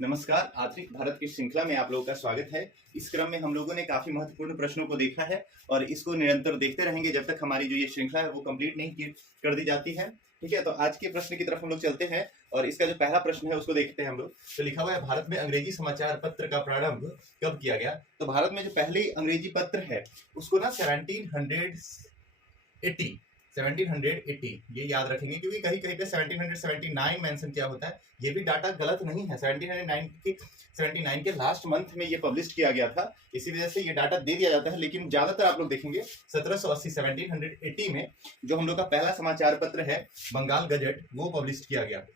नमस्कार। आधुनिक भारत की श्रृंखला में आप लोगों का स्वागत है। इस क्रम में हम लोगों ने काफी महत्वपूर्ण प्रश्नों को देखा है और इसको निरंतर देखते रहेंगे जब तक हमारी जो ये श्रृंखला है वो कंप्लीट नहीं कर दी जाती है। ठीक है, तो आज के प्रश्न की तरफ हम लोग चलते हैं और इसका जो पहला प्रश्न है उसको देखते हैं हम लोग। तो लिखा हुआ है, भारत में अंग्रेजी समाचार पत्र का प्रारंभ कब किया गया? तो भारत में जो पहली अंग्रेजी पत्र है उसको ना 1780 ये याद रखेंगे, क्योंकि कहीं कहीं पे 1779 मेंशन किया होता है। ये भी डाटा गलत नहीं है। 1779 के लास्ट मंथ में ये पब्लिश किया गया था, इसी वजह से ये डाटा दे दिया जाता है। लेकिन ज्यादातर आप लोग देखेंगे 1780 में जो हम लोग का पहला समाचार पत्र है बंगाल गजट, वो पब्लिश किया गया।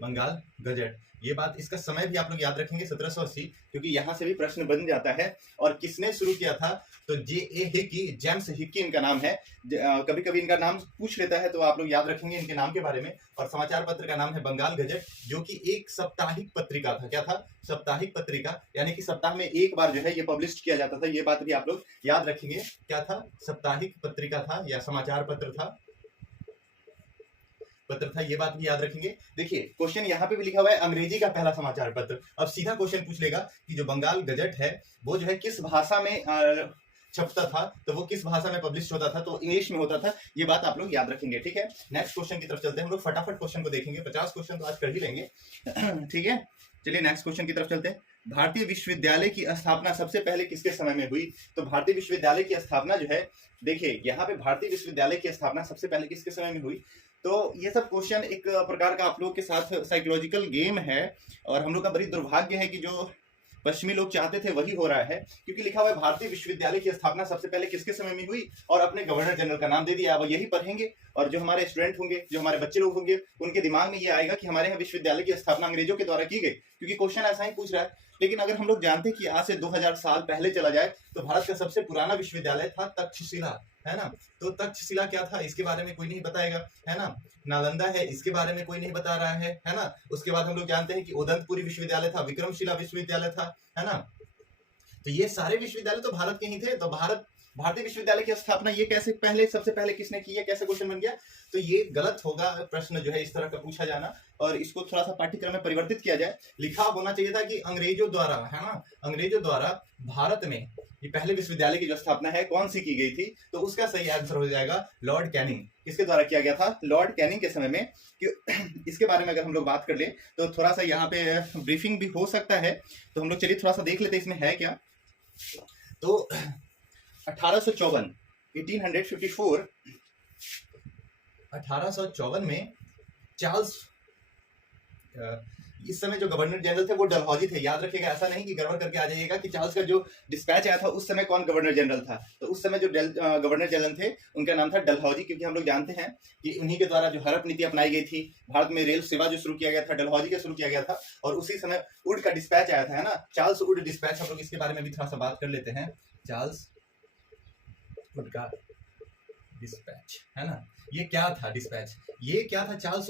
बंगाल गजट, ये बात, इसका समय भी आप लोग याद रखेंगे 1780, क्योंकि यहां से भी प्रश्न बन जाता है। और किसने शुरू किया था? तो जेम्स हिक्की इनका नाम है। कभी कभी इनका नाम पूछ लेता है, तो आप लोग याद रखेंगे इनके नाम के बारे में। और समाचार पत्र का नाम है बंगाल गजट, जो कि एक साप्ताहिक पत्रिका था। क्या था? साप्ताहिक पत्रिका, यानी कि सप्ताह में एक बार जो है ये पब्लिश किया जाता था। ये बात भी आप लोग याद रखेंगे। क्या था? साप्ताहिक पत्रिका था या समाचार पत्र था, ये बात भी याद रखेंगे। देखिए, क्वेश्चन यहाँ पे भी लिखा हुआ है अंग्रेजी का पहला समाचार पत्र। अब सीधा क्वेश्चन पूछ लेगा कि जो बंगाल गजट है वो जो है किस भाषा में छपता था, तो वो किस भाषा में पब्लिश होता था? तो इंग्लिश में होता था। ये बात आप लोग याद रखेंगे। ठीक है, नेक्स्ट क्वेश्चन की तरफ चलते हैं। हम लोग फटाफट क्वेश्चन को देखेंगे, 50 क्वेश्चन तो आज कर ही लेंगे। ठीक है, चलिए नेक्स्ट क्वेश्चन की तरफ चलते हैं। भारतीय विश्वविद्यालय की स्थापना सबसे पहले किसके समय में हुई? तो भारतीय विश्वविद्यालय की स्थापना जो है, देखिए यहाँ पे भारतीय विश्वविद्यालय की स्थापना सबसे पहले किसके समय में हुई? तो ये सब क्वेश्चन एक प्रकार का आप लोग के साथ साइकोलॉजिकल गेम है, और हम लोग का बड़ी दुर्भाग्य है कि जो पश्चिमी लोग चाहते थे वही हो रहा है। क्योंकि लिखा हुआ है भारतीय विश्वविद्यालय की स्थापना सबसे पहले किसके समय में हुई, और अपने गवर्नर जनरल का नाम दे दिया। अब यही पढ़ेंगे और जो हमारे स्टूडेंट होंगे, जो हमारे बच्चे लोग होंगे, उनके दिमाग में ये आएगा कि हमारे यहाँ विश्वविद्यालय की स्थापना अंग्रेजों के द्वारा की गई, क्योंकि क्वेश्चन ऐसा ही पूछ रहा है। लेकिन अगर हम लोग जानते हैं कि आज से 2000 साल पहले चला जाए, तो भारत का सबसे पुराना विश्वविद्यालय था तक्षशिला, है ना। तो तक्षशिला क्या था, इसके बारे में कोई नहीं बताएगा, है ना। नालंदा है, इसके बारे में कोई नहीं बता रहा है ना। उसके बाद हम लोग जानते हैं कि उदंतपुरी विश्वविद्यालय था, विक्रमशिला विश्वविद्यालय था, है ना। तो ये सारे विश्वविद्यालय तो भारत के ही थे। तो भारतीय विश्वविद्यालय की स्थापना ये कैसे सबसे पहले किसने की है, कैसे क्वेश्चन बन गया? तो ये गलत होगा प्रश्न जो है इस तरह का पूछा जाना, और इसको थोड़ा सा पाठ्यक्रम में परिवर्तित किया जाए। लिखा होना चाहिए था कि अंग्रेजों द्वारा, है ना, अंग्रेजों द्वारा भारत में ये पहले विश्वविद्यालय की जो स्थापना है कौन सी की गई थी? तो उसका सही आंसर हो जाएगा लॉर्ड कैनिंग। किसके द्वारा किया गया था? लॉर्ड कैनिंग के समय में। इसके बारे में अगर हम लोग बात कर ले तो थोड़ा सा यहाँ पे ब्रीफिंग भी हो सकता है, तो हम लोग चलिए थोड़ा सा देख लेते हैं इसमें है क्या। तो 1854 में चार्ल्स, इस समय जो गवर्नर जनरल थे वो डलहौजी थे। याद रखिएगा, ऐसा नहीं कि गड़बड़ करके आ जाइएगा कि चार्ल्स का जो डिस्पैच आया था उस समय कौन गवर्नर जनरल था। तो उस समय जो गवर्नर जनरल थे उनका नाम था डलहौजी, क्योंकि हम लोग जानते हैं कि उन्हीं के द्वारा जो हड़प नीति अपनाई गई थी, भारत में रेल सेवा जो शुरू किया गया था डलहौजी का शुरू किया गया था। और उसी समय वुड का डिस्पैच आया था, है ना, चार्ल्स वुड डिस्पैच। हम लोग इसके बारे में भी थोड़ा सा बात कर लेते हैं। चार्ल्स वुड का डिस्पैच, है ना, ये क्या था डिस्पैच? ये क्या था? चार्ल्स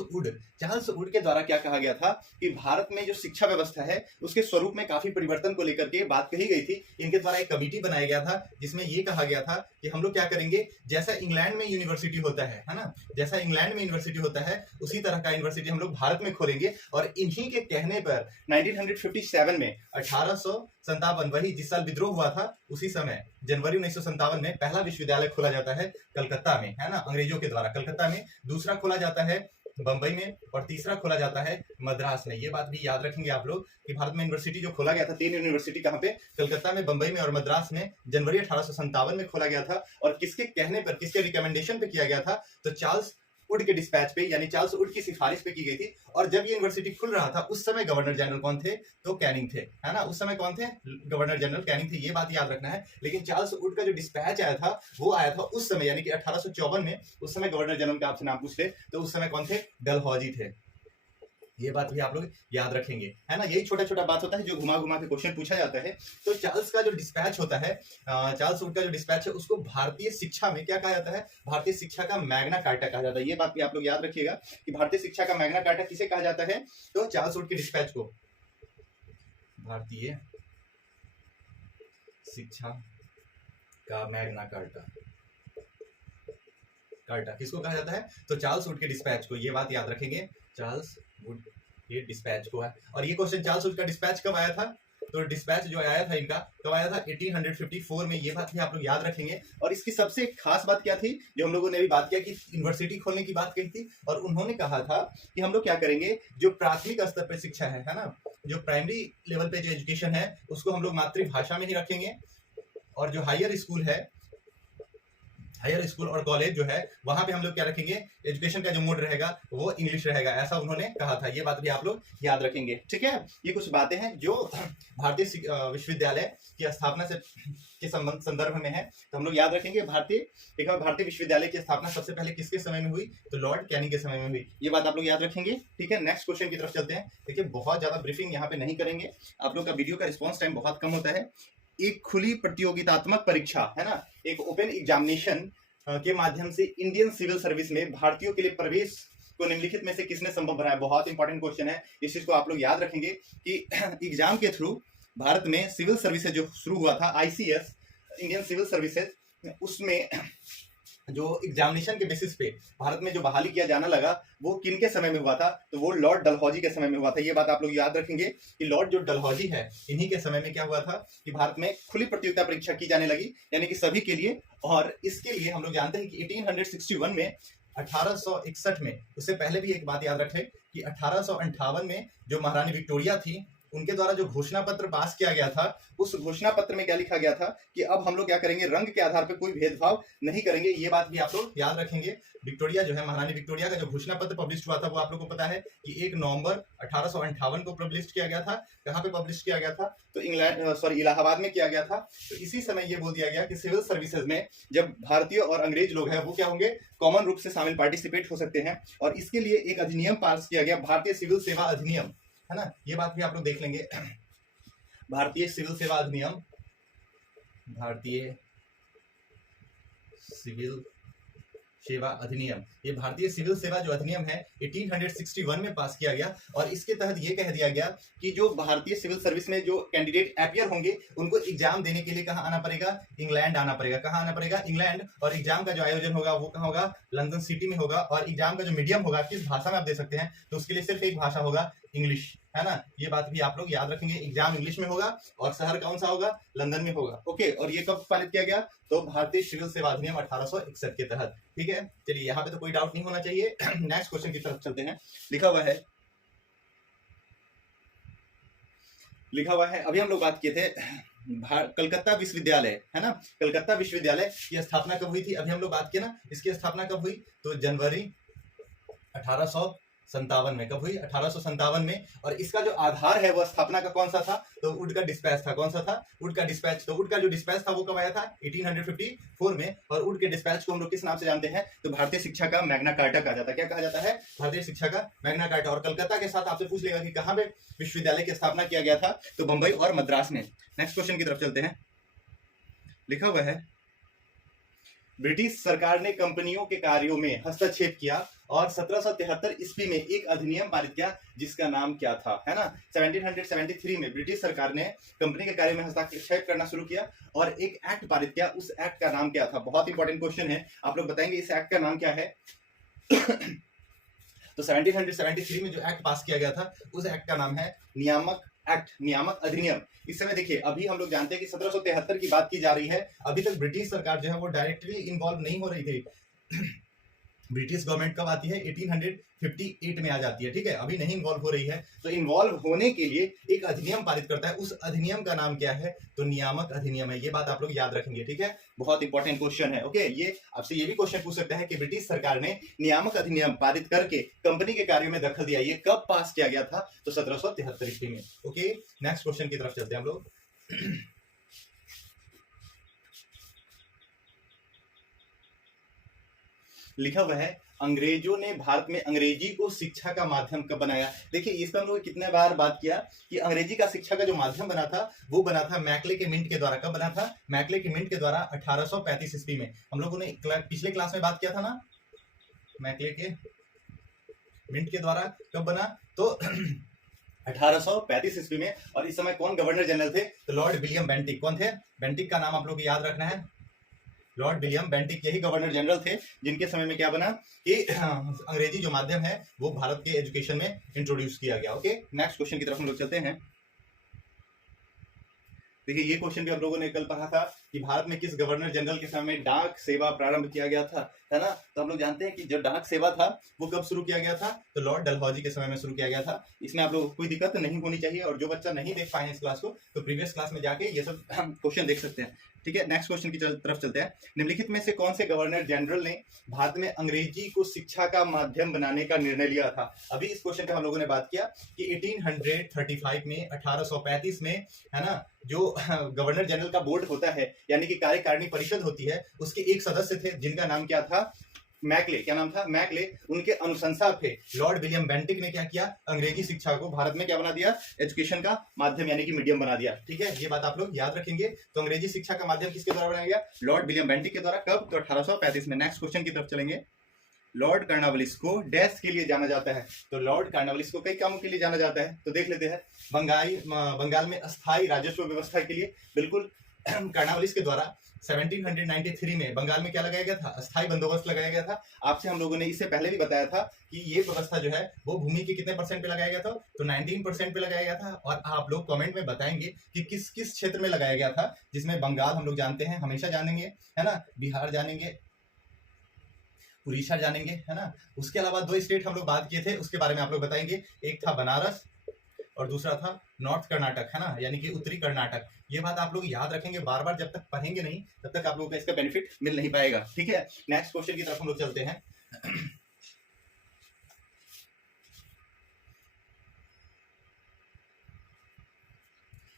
वुड के द्वारा क्या कहा गया था कि भारत में जो शिक्षा व्यवस्था है उसके स्वरूप में काफी परिवर्तन को लेकर के बात कही गई थी। इनके द्वारा एक कमेटी बनाया गया था जिसमें ये कहा गया था कि हम लोग क्या करेंगे, जैसा इंग्लैंड में यूनिवर्सिटी होता है ना, जैसा इंग्लैंड में यूनिवर्सिटी होता है उसी तरह का यूनिवर्सिटी हम लोग भारत में खोलेंगे। और इन्हीं के कहने पर 1957 में 1857, वही जिस साल विद्रोह हुआ था उसी समय जनवरी 1957 में पहला विश्वविद्यालय खोला जाता है कलकत्ता में, है ना, अंग्रेजों के द्वारा कलकत्ता में। दूसरा खोला जाता है बंबई में, और तीसरा खोला जाता है मद्रास में। ये बात भी याद रखेंगे आप लोग कि भारत में यूनिवर्सिटी जो खोला गया था, 3 यूनिवर्सिटी कहाँ पे? कलकत्ता में, बंबई में और मद्रास में, जनवरी 1857 में खोला गया था। और किसके कहने पर, किसके रिकमेंडेशन पे किया गया था? तो चार्ल्स वुड के डिस्पैच पे, यानी चार्ल्स वुड की सिफारिश पे की गई थी। और जब ये यूनिवर्सिटी खुल रहा था उस समय गवर्नर जनरल कौन थे? तो कैनिंग थे, है ना। उस समय कौन थे? गवर्नर जनरल कैनिंग थे। ये बात याद रखना है। लेकिन चार्ल्स वुड का जो डिस्पैच आया था वो आया था उस समय, यानी कि 1854 में। उस समय गवर्नर जनरल का आपसे नाम पूछ ले तो उस समय कौन थे? डलहौजी थे। ये बात भी आप लोग याद रखेंगे, है ना। यही छोटा छोटा बात होता है जो घुमा घुमा के क्वेश्चन पूछा जाता है। तो चार्ल्स का जो डिस्पैच होता है, चार्ल्स वुड का जो डिस्पैच है, उसको भारतीय शिक्षा में क्या कहा जाता है? भारतीय शिक्षा का मैग्ना कार्टा कहा जाता है। ये बात भी आप लोग याद रखिएगा कि भारतीय शिक्षा का मैग्ना कार्टा किसे कहा जाता है? तो चार्ल्स वुड के डिस्पैच को भारतीय शिक्षा का मैग्ना कार्टा किसको कहा जाता है? तो चार्ल्स वुड के डिस्पैच को। ये बात याद रखेंगे, चार्ल्स वुड ये डिस्पैच को है। और ये क्वेश्चन चार्ल्स वुड का डिस्पैच कब आया था? तो डिस्पैच जो आया था इनका कब आया था? 1854 में। ये बात भी आप लोग याद रखेंगे। और इसकी सबसे खास बात क्या थी, जो हम लोगों ने भी बात किया कि यूनिवर्सिटी खोलने की बात कही थी, और उन्होंने कहा था कि हम लोग क्या करेंगे, जो प्राथमिक स्तर पर शिक्षा है ना, जो प्राइमरी लेवल पे जो एजुकेशन है उसको हम लोग मातृभाषा में ही रखेंगे, और जो हायर स्कूल है, हायर स्कूल और कॉलेज जो है वहां पे हम लोग क्या रखेंगे, एजुकेशन का जो मोड रहेगा वो इंग्लिश रहेगा, ऐसा उन्होंने कहा था। ये बात भी आप लोग याद रखेंगे, ठीक है। ये कुछ बातें हैं जो भारतीय विश्वविद्यालय की स्थापना से के संदर्भ में है, तो हम लोग याद रखेंगे। भारतीय विश्वविद्यालय की स्थापना सबसे पहले किसके समय में हुई? तो लॉर्ड कैनिंग के समय में हुई। ये बात आप लोग याद रखेंगे, ठीक है। नेक्स्ट क्वेश्चन की तरफ चलते हैं। देखिए बहुत ज्यादा ब्रीफिंग यहाँ पे नहीं करेंगे, आप लोग का वीडियो का रिस्पॉन्स टाइम बहुत कम होता है। एक खुली प्रतियोगितात्मक परीक्षा है ना, एक ओपन एग्जामिनेशन के माध्यम से इंडियन सिविल सर्विस में भारतीयों के लिए प्रवेश को निम्नलिखित में से किसने संभव बनाया? बहुत इंपॉर्टेंट क्वेश्चन है, इस चीज को आप लोग याद रखेंगे कि एग्जाम के थ्रू भारत में सिविल सर्विसेज जो शुरू हुआ था, आईसीएस इंडियन सिविल सर्विसेज, उसमें जो एग्जामिनेशन के बेसिस पे भारत में जो बहाली किया जाना लगा वो किनके समय में हुआ था? तो वो लॉर्ड डलहौजी के समय में हुआ था। ये बात आप लोग याद रखेंगे कि लॉर्ड जो डलहौजी है, इन्हीं के समय में क्या हुआ था कि भारत में खुली प्रतियोगिता परीक्षा की जाने लगी, यानी कि सभी के लिए। और इसके लिए हम लोग जानते हैं कि 1861 में, 1861 में, उससे पहले भी एक बात याद रखें कि 1858 में जो महारानी विक्टोरिया थी उनके द्वारा जो घोषणा पत्र पास किया गया था, उस घोषणा पत्र में क्या लिखा गया था कि अब हम लोग क्या करेंगे, रंग के आधार पर कोई भेदभाव नहीं करेंगे। ये बात भी आप लोग याद रखेंगे। विक्टोरिया जो है, महारानी विक्टोरिया का जो घोषणा पत्र पब्लिश हुआ था वो आप लोग को पता है कि 1 नवंबर 1858 को पब्लिश किया गया था। कहाँ पे पब्लिश किया गया था? तो इलाहाबाद में किया गया था। तो इसी समय ये बोल दिया गया कि सिविल सर्विसेज में जब भारतीय और अंग्रेज लोग हैं वो क्या होंगे, कॉमन रूप से शामिल, पार्टिसिपेट हो सकते हैं। और इसके लिए एक अधिनियम पास किया गया, भारतीय सिविल सेवा अधिनियम, है ना। ये बात भी आप लोग देख लेंगे। भारतीय सिविल सेवा अधिनियम, भारतीय सिविल सेवा अधिनियम, ये भारतीय सिविल सेवा जो अधिनियम है 1861 में पास किया गया। और इसके तहत ये कह दिया गया कि जो भारतीय सिविल सर्विस में जो कैंडिडेट अपियर होंगे उनको एग्जाम देने के लिए कहाँ आना पड़ेगा? इंग्लैंड आना पड़ेगा। कहाँ आना पड़ेगा? इंग्लैंड। और एग्जाम का जो आयोजन होगा वो कहाँ होगा? लंदन सिटी में होगा। और एग्जाम का जो मीडियम होगा, किस भाषा में आप दे सकते हैं, तो उसके लिए सिर्फ एक भाषा होगा, इंग्लिश, है ना। ये बात भी आप लोग याद रखेंगे, एग्जाम इंग्लिश में होगा और शहर कौन सा होगा? लंदन में होगा। ओके, और ये कब पारित किया गया? तो भारतीय सिविल सेवा अधिनियम 1861 के तहत, ठीक है। चलिए यहाँ पे तो कोई डाउट नहीं होना चाहिए। नेक्स्ट क्वेश्चन की तरफ चलते हैं। लिखा हुआ है अभी हम लोग बात किए थे कलकत्ता विश्वविद्यालय, है ना। कलकत्ता विश्वविद्यालय की स्थापना कब हुई थी? अभी हम लोग बात किए ना, इसकी स्थापना कब हुई? तो जनवरी 1857 में। कब हुई? 1857 में। और इसका जो आधार है वो स्थापना का कौन सा था? तो वुड का डिस्पैच था। कौन सा था? वुड का डिस्पैच। तो वुड का जो डिस्पैच था वो कब आया था? 1854 में। और वुड के डिस्पैच को हम लोग किस नाम से जानते हैं? तो भारतीय शिक्षा का मैग्ना कार्टा कहा जाता है। क्या कहा जाता है? भारतीय शिक्षा का मैग्ना कार्टा। और कलकत्ता के साथ आपसे पूछ लेगा कि कहाँ पे विश्वविद्यालय की स्थापना किया गया था? तो बंबई और मद्रास में। नेक्स्ट क्वेश्चन की तरफ चलते हैं। लिखा हुआ है ब्रिटिश सरकार ने कंपनियों के कार्यों में हस्तक्षेप किया और 1773 ईस्वी में एक अधिनियम पारित किया जिसका नाम क्या था, है ना। 1773 में ब्रिटिश सरकार ने कंपनी के कार्यों में हस्तक्षेप करना शुरू किया और एक एक्ट पारित किया। उस एक्ट का नाम क्या था? बहुत इंपॉर्टेंट क्वेश्चन है, आप लोग बताएंगे इस एक्ट का नाम क्या है। तो 1773 में जो एक्ट पास किया गया था उस एक्ट का नाम है नियामक एक्ट, नियामक अधिनियम। इस समय देखिए अभी हम लोग जानते हैं कि 1773 की बात की जा रही है। अभी तक ब्रिटिश सरकार जो है वो डायरेक्टली इन्वॉल्व नहीं हो रही थी। ब्रिटिश गवर्नमेंट कब आती है? 1858 में आ जाती है, ठीक है। अभी नहीं इन्वॉल्व हो रही है। तो इन्वॉल्व होने के लिए एक अधिनियम पारित करता है। उस अधिनियम का नाम क्या है? तो नियामक अधिनियम है। ये बात आप लोग याद रखेंगे, ठीक है। बहुत इंपॉर्टेंट क्वेश्चन है। ओके, ये आपसे ये भी क्वेश्चन पूछ सकता है कि ब्रिटिश सरकार ने नियामक अधिनियम पारित करके कंपनी के कार्यों में दखल दिया, ये कब पास किया गया था? तो 1773 ईस्वी में। ओके, नेक्स्ट क्वेश्चन की तरफ चलते हैं हम लोग। लिखा हुआ है अंग्रेजों ने भारत में अंग्रेजी को शिक्षा का माध्यम कब बनाया? देखिए इस पर हम लोग कितने बार बात किया कि अंग्रेजी का शिक्षा का जो माध्यम बना था वो बना था मैकले के मिंट के द्वारा। कब बना था? मैकले के मिंट के द्वारा 1835 ईस्वी में। हम लोगों ने पिछले क्लास में बात किया था ना, मैकले के मिंट के द्वारा कब बना? तो 1835 ईस्वी में। और इस समय कौन गवर्नर जनरल थे? तो लॉर्ड विलियम बेंटिक। कौन थे? बेंटिक का नाम आप लोग को याद रखना है, लॉर्ड विलियम बेंटिक यही गवर्नर जनरल थे जिनके समय में क्या बना कि अंग्रेजी जो माध्यम है वो भारत के एजुकेशन में इंट्रोड्यूस किया गया। ओके, नेक्स्ट क्वेश्चन की तरफ हम लोग चलते हैं। देखिए ये क्वेश्चन भी हम लोगों ने कल पढ़ा था कि भारत में किस गवर्नर जनरल के समय में डाक सेवा प्रारंभ किया गया था, है ना। तो हम लोग जानते हैं कि जो डाक सेवा था वो कब शुरू किया गया था, तो लॉर्ड डलहौजी के समय में शुरू किया गया था। इसमें आप लोगों को कोई दिक्कत नहीं होनी चाहिए, और जो बच्चा नहीं देख पाए इस क्लास को तो प्रीवियस क्लास में जाके ये सब क्वेश्चन देख सकते हैं। ठीक है, नेक्स्ट क्वेश्चन की तरफ चलते हैं। निम्नलिखित में से कौन से गवर्नर जनरल ने भारत में अंग्रेजी को शिक्षा का माध्यम बनाने का निर्णय लिया था। अभी इस क्वेश्चन का हम लोगों ने बात किया कि 1835 में 1835 में, है ना, जो गवर्नर जनरल का बोर्ड होता है यानी कि कार्यकारिणी परिषद होती है, उसके एक सदस्य थे जिनका नाम क्या था, मैकले। क्या नाम था, मैकले। उनके अनुशंसा पे लॉर्ड विलियम बेंटिक ने क्या किया, अंग्रेजी शिक्षा को भारत में क्या बना दिया, एजुकेशन का माध्यम यानी कि मीडियम बना दिया। ठीक है, ये बात आप लोग याद रखेंगे। तो अंग्रेजी शिक्षा का माध्यम किसके द्वारा बनाया गया, लॉर्ड विलियम बेंटिक के द्वारा। कब, तो 1835 में। नेक्स्ट क्वेश्चन की तरफ चलेंगे। लॉर्ड कॉर्नवालिस को डैश के लिए जाना जाता है, तो लॉर्ड कॉर्नवालिस को कई कामों के लिए जाना जाता है, तो देख लेते हैं। बंगाल में अस्थायी राजस्व व्यवस्था के लिए, बिल्कुल कॉर्नवालिस के द्वारा 1793 में बंगाल में क्या लगाया गया था, अस्थायी बंदोबस्त लगाया गया था। आपसे हम लोगों ने इससे पहले भी बताया था कि ये व्यवस्था जो है वो भूमि के कितने परसेंट पे लगाया गया था, तो 19% पे लगाया गया था। और आप लोग कमेंट में बताएंगे कि किस किस क्षेत्र में लगाया गया था, जिसमें बंगाल हम लोग जानते हैं, हमेशा जानेंगे, है ना, बिहार जानेंगे, उड़ीसा जानेंगे, है ना। उसके अलावा 2 स्टेट हम लोग बात किए थे, उसके बारे में आप लोग बताएंगे। एक था बनारस और दूसरा था नॉर्थ कर्नाटक, है ना, यानी कि उत्तरी कर्नाटक। ये बात आप लोग याद रखेंगे, बार बार जब तक पढ़ेंगे नहीं तब तक आप लोगों को इसका बेनिफिट मिल नहीं पाएगा। ठीक है, नेक्स्ट क्वेश्चन की तरफ हम लोग चलते हैं।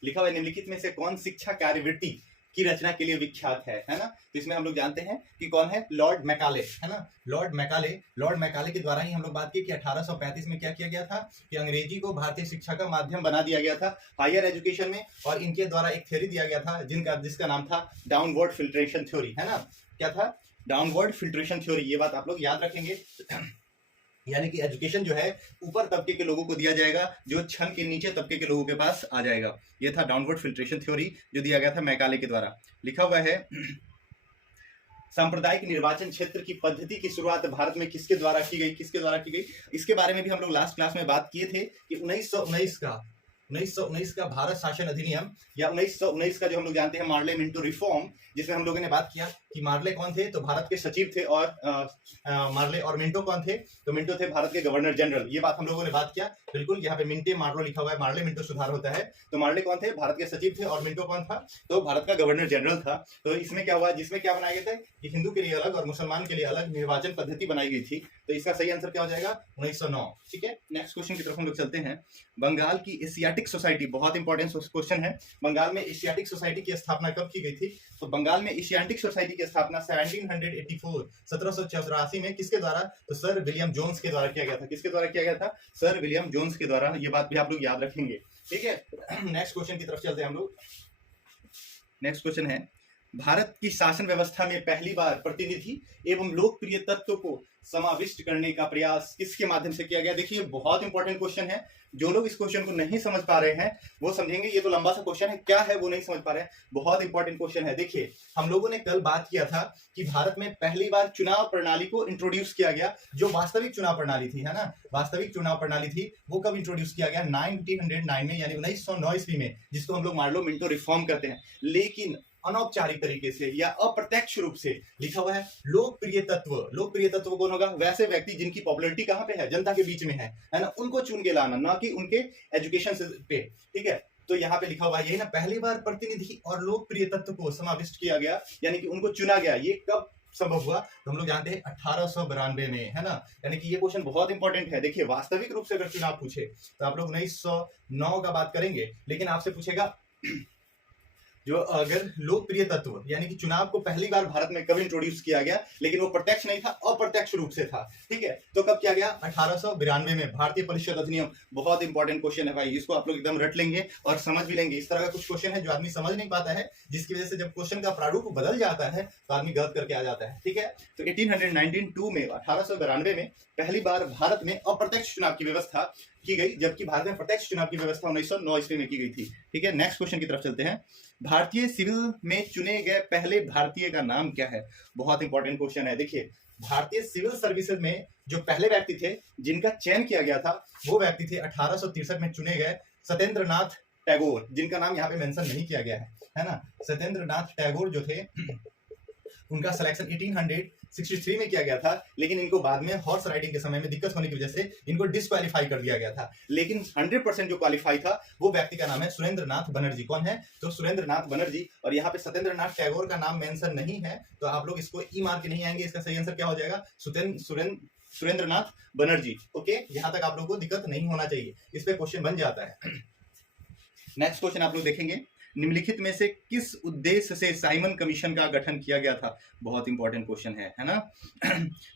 लिखा हुआ है, निम्नलिखित में से कौन शिक्षा कार्यवृत्ति की रचना के लिए विख्यात है ना। तो इसमें हम लोग जानते हैं कि कौन है, लॉर्ड मैकाले, है ना। लॉर्ड मैकाले के द्वारा ही हम लोग बात की कि 1835 में क्या किया गया था कि अंग्रेजी को भारतीय शिक्षा का माध्यम बना दिया गया था हायर एजुकेशन में। और इनके द्वारा एक थ्योरी दिया गया था जिसका नाम था डाउनवर्ड फिल्ट्रेशन थ्योरी, है ना। क्या था, डाउनवर्ड फिल्ट्रेशन थ्योरी। ये बात आप लोग याद रखेंगे, यानी कि एजुकेशन जो है ऊपर तबके के लोगों को दिया जाएगा, जो छन के नीचे तबके के लोगों के पास आ जाएगा। ये था डाउनवर्ड फिल्ट्रेशन थ्योरी जो दिया गया था मैकाले के द्वारा। लिखा हुआ है, सांप्रदायिक निर्वाचन क्षेत्र की पद्धति की शुरुआत भारत में किसके द्वारा की गई, इसके बारे में भी हम लोग लास्ट क्लास में बात किए थे कि 1919 का भारत शासन अधिनियम या 1919 का जो हम लोग जानते हैं मार्ले मिंटो रिफॉर्म, जिसमें हम लोगों ने बात किया कि मार्ले कौन थे, तो भारत के सचिव थे, और मार्ले और मिंटो कौन थे, तो मिंटो थे भारत के गवर्नर जनरल। ये बात हम लोगों ने बात किया, बिल्कुल। यहाँ पे मिंटे मार्लो लिखा हुआ है, मार्ले मिंटो सुधार होता है। तो मार्ले कौन थे, भारत के सचिव थे, और मिंटो कौन था, तो भारत का गवर्नर जनरल था। तो इसमें क्या हुआ, जिसमें क्या बनाए गए थे कि हिंदू के लिए अलग और मुसलमान के लिए अलग निर्वाचन पद्धति बनाई गई थी। तो इसका सही आंसर क्या हो जाएगा, 1909। ठीक है, नेक्स्ट क्वेश्चन की तरफ हम लोग चलते हैं। बंगाल की एशियाटिक सोसाइटी, बहुत इंपॉर्टेंट क्वेश्चन है। बंगाल में एशियाटिक सोसाइटी की स्थापना कब की गई थी, तो बंगाल में एशियाटिक सोसाइटी की स्थापना 1784 में किसके द्वारा, तो सर विलियम जोन्स के द्वारा किया गया था। किसके द्वारा किया गया था, सर विलियम जोन्स के द्वारा। ये बात भी आप लोग याद रखेंगे। ठीक है, नेक्स्ट क्वेश्चन की तरफ चलते हैं हम लोग। नेक्स्ट क्वेश्चन है, भारत की शासन व्यवस्था में पहली बार प्रतिनिधि एवं लोकप्रिय तत्व को समाविष्ट करने का प्रयास किसके माध्यम से किया गया। देखिए बहुत इंपॉर्टेंट क्वेश्चन है, जो लोग इस क्वेश्चन को नहीं समझ पा रहे हैं वो समझेंगे। ये तो लंबा सा क्वेश्चन है, क्या है वो नहीं समझ पा रहे हैं, बहुत इंपॉर्टेंट क्वेश्चन है। देखिए हम लोगों ने कल बात किया था कि भारत में पहली बार चुनाव प्रणाली को इंट्रोड्यूस किया गया, जो वास्तविक चुनाव प्रणाली थी, है ना, वास्तविक चुनाव प्रणाली थी, वो कब इंट्रोड्यूस किया गया, 1909 में, यानी 1909 ईस्वी में, जिसको हम लोग मार्लो मिंटो रिफॉर्म कहते हैं। लेकिन अनौपचारिक तरीके से या अप्रत्यक्ष रूप से लिखा हुआ है लोकप्रिय तत्व। लोकप्रिय तत्व कौन होगा, वैसे व्यक्ति जिनकी पॉपुलैरिटी कहां पे है, जनता के बीच में है ना, उनको चुन के लाना, ना कि उनके एजुकेशन पे। ठीक है, तो यहाँ पे लिखा हुआ है यही ना, पहली बार प्रतिनिधि और लोकप्रिय तत्व को समाविष्ट किया गया, यानी कि उनको चुना गया। ये कब संभव हुआ, तो हम लोग जानते हैं 1892 में, है ना। यानी कि ये क्वेश्चन बहुत इंपॉर्टेंट है। देखिए वास्तविक रूप से अगर चुनाव पूछे तो आप लोग 1909 का बात करेंगे, लेकिन आपसे पूछेगा जो अगर लोकप्रिय तत्व यानी कि चुनाव को पहली बार भारत में कब इंट्रोड्यूस किया गया, लेकिन वो प्रत्यक्ष नहीं था, अप्रत्यक्ष रूप से था। ठीक है, तो कब किया गया, 1892 में, भारतीय परिषद अधिनियम। बहुत इंपॉर्टेंट क्वेश्चन है भाई, इसको आप लोग एकदम रट लेंगे और समझ भी लेंगे। इस तरह का कुछ क्वेश्चन है जो आदमी समझ नहीं पाता है, जिसकी वजह से जब क्वेश्चन का प्रारूप बदल जाता है तो आदमी गलत करके आ जाता है। ठीक है, तो 1892 में 1892 में पहली बार भारत में अप्रत्यक्ष चुनाव की व्यवस्था की गई, जबकि भारत में प्रत्यक्ष चुनाव की व्यवस्था 1909 ईस्वी में की गई थी। ठीक है, नेक्स्ट क्वेश्चन की तरफ चलते हैं। भारतीय सिविल में चुने गए पहले भारतीय का नाम क्या है? बहुत इंपॉर्टेंट क्वेश्चन है। देखिए, भारतीय सिविल सर्विसेज में जो पहले व्यक्ति थे जिनका चयन किया गया था, वो व्यक्ति थे 1863 में चुने गए सत्येंद्र नाथ टैगोर, जिनका नाम यहाँ पे मेंशन नहीं किया गया है ना। सत्येंद्र नाथ टैगोर जो थे, उनका सिलेक्शन 1863 में किया गया था, लेकिन इनको बाद में हॉर्स राइडिंग के समय में दिक्कत होने की वजह से इनको डिस्क्वालीफाई कर दिया गया था। लेकिन 100% जो क्वालिफाई था वो व्यक्ति का नाम है सुरेंद्र नाथ बनर्जी। कौन है? तो सुरेंद्र नाथ बनर्जी। और यहाँ पे सत्येंद्र नाथ टैगोर का नाम मेंशन नहीं है, तो आप लोग इसको ई मार्क नहीं आएंगे। इसका सही आंसर क्या हो जाएगा? सुरेंद्र नाथ बनर्जी। ओके, यहाँ तक आप लोगों को दिक्कत नहीं होना चाहिए, इस पे क्वेश्चन बन जाता है। नेक्स्ट क्वेश्चन आप लोग देखेंगे, निम्नलिखित में से किस उद्देश्य से साइमन कमीशन का गठन किया गया था? बहुत इंपॉर्टेंट क्वेश्चन है ना।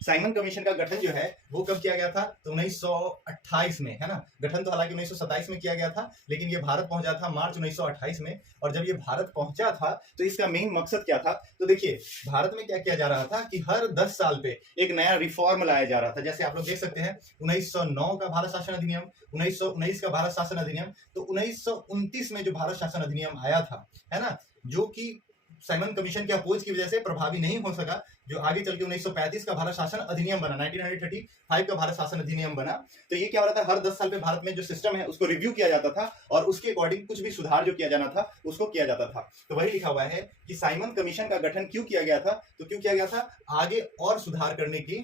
साइमन कमीशन का गठन जो है वो कब किया गया था? तो 1928 में, है ना। गठन तो हालांकि 1927 में किया गया था, लेकिन ये भारत पहुंचा था मार्च 1928 में। और जब ये भारत पहुंचा था तो इसका मेन मकसद क्या था? तो देखिए, भारत में क्या किया जा रहा था कि हर 10 साल पे एक नया रिफॉर्म लाया जा रहा था। जैसे आप लोग देख सकते हैं 1909 का भारत शासन अधिनियम, 1919 का भारत शासन अधिनियम, तो 1929 में जो भारत शासन अधिनियम आया था, है ना, जो कि साइमन कमीशन के अपोज की वजह से प्रभावी नहीं हो सका, जो आगे चल के 1935 का भारत शासन अधिनियम बना, 1935 का भारत शासन अधिनियम बना। तो ये क्या हो रहा था, हर 10 साल पे भारत में जो सिस्टम है उसको रिव्यू किया जाता था और उसके अकॉर्डिंग कुछ भी सुधार जो किया जाना था उसको किया जाता था। तो वही लिखा हुआ है कि साइमन कमीशन का गठन क्यों किया गया था? तो क्यों किया गया था? आगे और सुधार करने के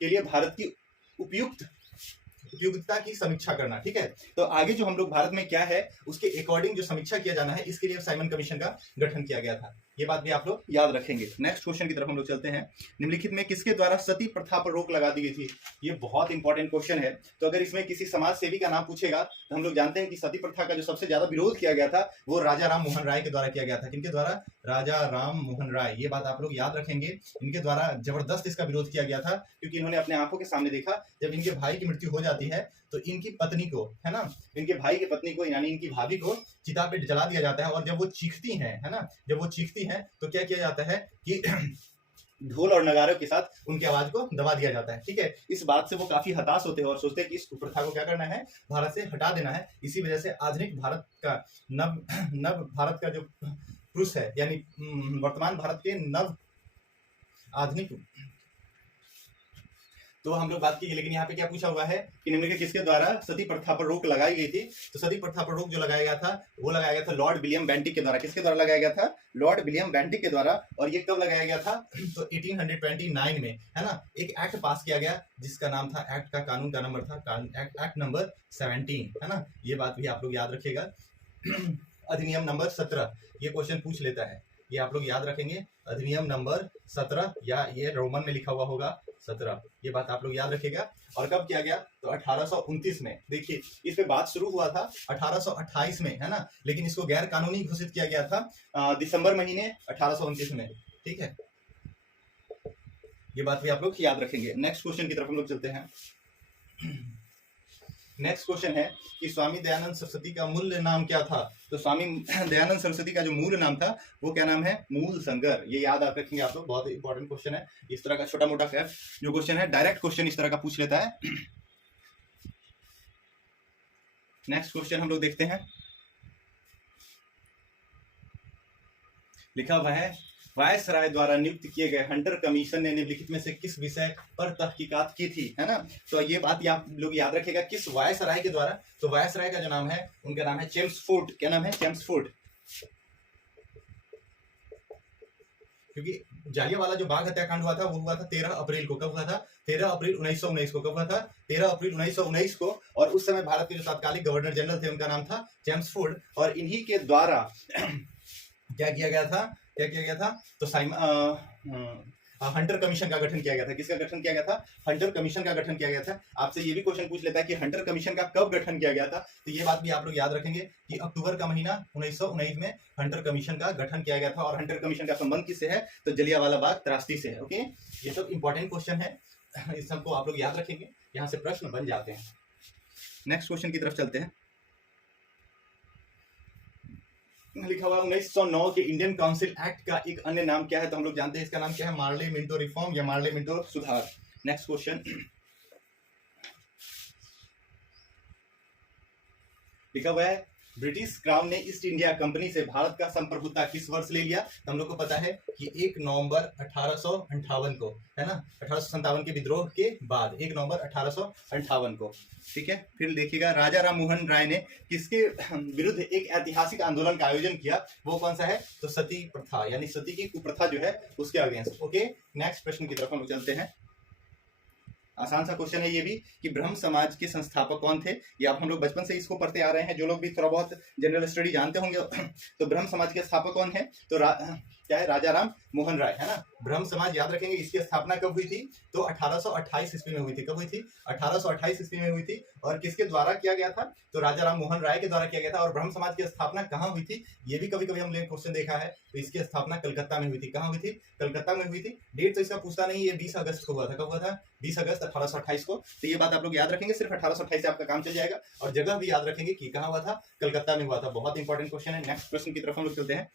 लिए भारत की उपयुक्तता की समीक्षा करना। ठीक है, तो आगे जो हम लोग भारत में क्या है उसके अकॉर्डिंग जो समीक्षा किया जाना है, इसके लिए साइमन कमीशन का गठन किया गया था। ये बात भी आप लोग याद रखेंगे। नेक्स्ट क्वेश्चन की तरफ हम लोग चलते हैं। निम्नलिखित में किसके द्वारा सती प्रथा पर रोक लगा दी गई थी? ये बहुत इंपॉर्टेंट क्वेश्चन है। तो अगर इसमें किसी समाज सेवी का नाम पूछेगा तो हम लोग जानते हैं कि सती प्रथा का जो सबसे ज्यादा विरोध किया गया था वो राजा राम मोहन राय के द्वारा किया गया था। किनके द्वारा? राजा राम मोहन राय। ये बात आप लोग याद रखेंगे, इनके द्वारा जबरदस्त इसका विरोध किया गया था, क्योंकि इन्होंने अपने आंखों के सामने देखा जब इनके भाई की मृत्यु हो जाती है तो इनकी पत्नी को, है ना, इनके भाई की पत्नी को यानी इनकी भाभी को चिता पे जला दिया जाता है। और जब वो चीखती हैं, है ना, जब वो चीखती हैं तो क्या किया जाता है कि ढोल और नगारों के साथ उनकी आवाज को दबा दिया जाता है। ठीक है, इस बात से वो काफी हताश होते हैं और सोचते हैं कि इस कुप्रथा को क्या करना है, भारत से हटा देना है। इसी वजह से आधुनिक भारत का नव भारत का जो पुरुष है, यानी वर्तमान भारत के नव आधुनिक, तो हम लोग बात की। लेकिन यहाँ पे क्या पूछा हुआ है कि निम्नलिखित किसके द्वारा सती प्रथा पर रोक लगाई गई थी? तो सती प्रथा पर रोक जो लगाया गया था वो लगाया गया था लॉर्ड विलियम बेंटिक के द्वारा। किसके द्वारा लगाया गया था? लॉर्ड विलियम बेंटिक के द्वारा। और ये कब लगाया गया था? तो 1829 में, है ना, एक एक्ट पास किया गया जिसका नाम था, एक्ट का कानून का नंबर था एक्ट नंबर 17, है ना। ये बात भी आप लोग याद रखिएगा। अधिनियम नंबर 17, ये क्वेश्चन पूछ लेता है, ये आप लोग याद रखेंगे। अधिनियम नंबर 17, या ये रोमन में लिखा हुआ होगा 17, ये बात आप लोग याद रखिएगा। और कब किया गया? तो 1829 में। देखिए, इस पे बात शुरू हुआ था 1828 में, है ना, लेकिन इसको गैर कानूनी घोषित किया गया था दिसंबर महीने 1829 में। ठीक है, ये बात भी आप लोग याद रखेंगे। नेक्स्ट क्वेश्चन की तरफ हम लोग चलते हैं। नेक्स्ट क्वेश्चन है कि स्वामी दयानंद सरस्वती का मूल नाम क्या था? तो स्वामी दयानंद सरस्वती का जो मूल नाम था वो क्या नाम है? मूल शंकर। ये याद आप रखेंगे आप लोग, बहुत इंपॉर्टेंट क्वेश्चन है। इस तरह का छोटा मोटा जो क्वेश्चन है, डायरेक्ट क्वेश्चन इस तरह का पूछ लेता है। नेक्स्ट क्वेश्चन हम लोग देखते हैं, लिखा हुआ है, वायसराय द्वारा नियुक्त किए गए हंटर कमीशन ने निम्नलिखित में से किस विषय पर तहकीकात की थी? है ना, तो ये बात आप लोग याद रखिएगा, किस वायसराय के द्वारा? तो वायसराय का जो नाम है उनका नाम है चेम्सफोर्ड। क्या नाम है? चेम्सफोर्ड। क्योंकि जालियांवाला जो बाग हत्याकांड हुआ था वो हुआ था 13 अप्रैल को। कब हुआ था? 13 अप्रैल 1919 को। कब हुआ था? 13 अप्रैल 1919 को। और उस समय भारत के जो तत्कालीन गवर्नर जनरल थे उनका नाम था चेम्सफोर्ड। और इन्हीं के द्वारा क्या किया गया था? तो हंटर कमीशन का गठन किया गया था। किसका गठन किया गया था? हंटर कमीशन का गठन किया गया था। आपसे ये भी क्वेश्चन पूछ लेता है कि हंटर कमीशन का कब गठन किया गया था? तो ये बात भी आप लोग याद रखेंगे कि अक्टूबर का महीना 1919 में हंटर कमीशन का गठन किया गया था। और हंटर कमीशन का संबंध किससे है? तो जलियांवाला बाग त्रासदी से है। ओके, ये सब इंपॉर्टेंट क्वेश्चन है, इस सबको आप लोग याद रखेंगे, यहाँ से प्रश्न बन जाते हैं। नेक्स्ट क्वेश्चन की तरफ चलते हैं। लिखा हुआ 1909 के इंडियन काउंसिल एक्ट का एक अन्य नाम क्या है? तो हम लोग जानते हैं इसका नाम क्या है, मार्ले मिंटो रिफॉर्म या मार्ले मिंटो सुधार। नेक्स्ट क्वेश्चन, लिखा हुआ है ब्रिटिश क्राउन ने ईस्ट इंडिया कंपनी से भारत का संप्रभुता किस वर्ष ले लिया? तो हम लोग को पता है कि 1 नवंबर 1858 को, है ना, 1857 के विद्रोह के बाद 1 नवंबर 1858 को। ठीक है, फिर देखिएगा राजा राम मोहन राय ने किसके विरुद्ध एक ऐतिहासिक आंदोलन का आयोजन किया? वो कौन सा है? तो सती प्रथा, यानी सती की कुप्रथा जो है उसके अगेंस्ट। ओके, नेक्स्ट प्रश्न की तरफ हम लोग चलते हैं। आसान सा क्वेश्चन है ये भी कि ब्रह्म समाज के संस्थापक कौन थे? ये आप हम लोग बचपन से इसको पढ़ते आ रहे हैं, जो लोग भी थोड़ा बहुत जनरल स्टडी जानते होंगे। तो ब्रह्म समाज के स्थापक कौन है? तो क्या है? राजा राम मोहन राय, है ना। ब्रह्म समाज याद रखेंगे, इसकी स्थापना कब हुई थी? तो 1828 ईस्वी में हुई थी। कब हुई थी? 1828 ईस्वी में हुई थी। और किसके द्वारा किया गया था? तो राजा राम मोहन राय के द्वारा किया गया था। और ब्रह्म समाज की स्थापना कहाँ हुई थी? ये भी कभी कभी हमने क्वेश्चन देखा है। तो इसकी स्थापना कलकत्ता में हुई थी। कहाँ हुई थी? कलकत्ता में हुई थी। डेट तो इसका पूछता नहीं, ये 20 अगस्त को हुआ था। कब हुआ था? 20 अगस्त 1828 को। तो ये बात आप लोग याद रखेंगे, सिर्फ 1828 से आपका काम चल जाएगा। और जगह भी याद रखेंगे कि कहाँ हुआ था? कलकत्ता में हुआ था। बहुत इंपॉर्टेंट क्वेश्चन है। नेक्स्ट प्रश्न की तरफ हम लोग चलते हैं।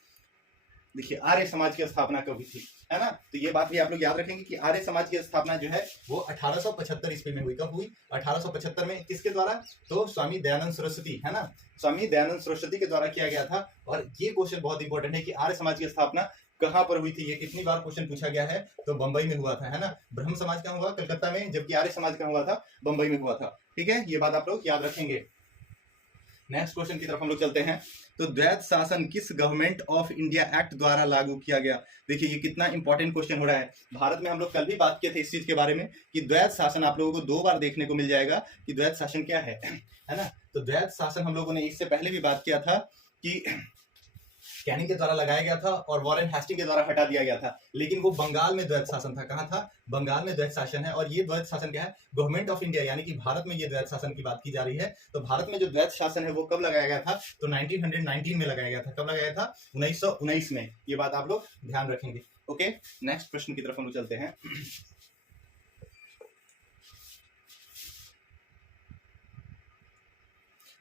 देखिए, आर्य समाज की स्थापना कब हुई थी, है ना। तो ये बात भी आप लोग याद रखेंगे कि आर्य समाज की स्थापना जो है वो 1875 ईस्वी में हुई। कब हुई? 1875 में। किसके द्वारा? तो स्वामी दयानंद सरस्वती, है ना, स्वामी दयानंद सरस्वती के द्वारा किया गया था। और ये क्वेश्चन बहुत इंपॉर्टेंट है कि आर्य समाज की स्थापना कहां पर हुई थी। ये कितनी बार क्वेश्चन पूछा गया है? तो बंबई में हुआ था, है ना। ब्रह्म समाज कहां हुआ? कलकत्ता में। जबकि आर्य समाज कहां हुआ था? बंबई में हुआ था। ठीक है, ये बात आप लोग याद रखेंगे। नेक्स्ट क्वेश्चन की तरफ हम लोग चलते हैं। तो द्वैध शासन किस गवर्नमेंट ऑफ इंडिया एक्ट द्वारा लागू किया गया? देखिए, ये कितना इंपॉर्टेंट क्वेश्चन हो रहा है। भारत में हम लोग कल भी बात किए थे इस चीज के बारे में कि द्वैध शासन आप लोगों को 2 बार देखने को मिल जाएगा कि द्वैध शासन क्या है ना। तो द्वैध शासन हम लोगों ने इससे पहले भी बात किया था कि कैनिंग के द्वारा लगाया गया था और वॉरेन हेस्टिंग के द्वारा हटा दिया गया था। लेकिन वो बंगाल में द्वैध शासन था। कहां था? बंगाल में द्वैध शासन है। और ये द्वैध शासन क्या है? गवर्नमेंट ऑफ इंडिया, यानी कि भारत में ये द्वैध शासन की बात की जा रही है। तो भारत में जो द्वैध शासन है वो कब लगाया गया था? तो 1919 में लगाया गया था। कब लगाया था? 1919 में। ये बात आप लोग ध्यान रखेंगे। ओके, नेक्स्ट प्रश्न की तरफ हम लोग चलते हैं।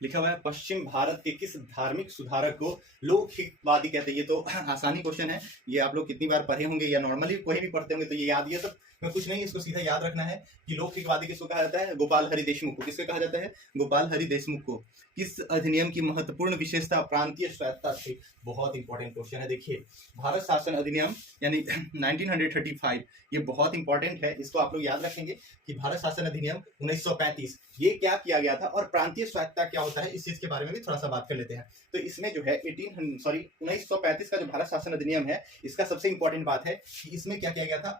लिखा हुआ है पश्चिम भारत के किस धार्मिक सुधारक को लोकहितवादी कहते हैं? ये तो आसानी क्वेश्चन है। ये आप लोग कितनी बार पढ़े होंगे या नॉर्मली कोई भी पढ़ते होंगे तो ये याद, ये सब में कुछ नहीं, इसको सीधा याद रखना है कि लोकहितवादी किसको कहा जाता है? गोपाल हरि देशमुख को। किसको कहा जाता है? गोपाल हरि देशमुख को। किस अधिनियम की महत्वपूर्ण विशेषता प्रांतीय स्वायत्तता थी? बहुत इंपॉर्टेंट क्वेश्चन है। देखिए, भारत शासन अधिनियम यानी 1935, ये बहुत इंपॉर्टेंट है। इसको आप लोग याद रखेंगे कि भारत शासन अधिनियम 1935 ये क्या किया गया था और प्रांतीय स्वायत्तता क्या होता है, इस चीज के बारे में भी थोड़ा सा बात कर लेते हैं। तो इसमें जो है 1935 का जो भारत शासन अधिनियम है, इसका सबसे इंपॉर्टेंट बात है कि इसमें क्या किया गया था?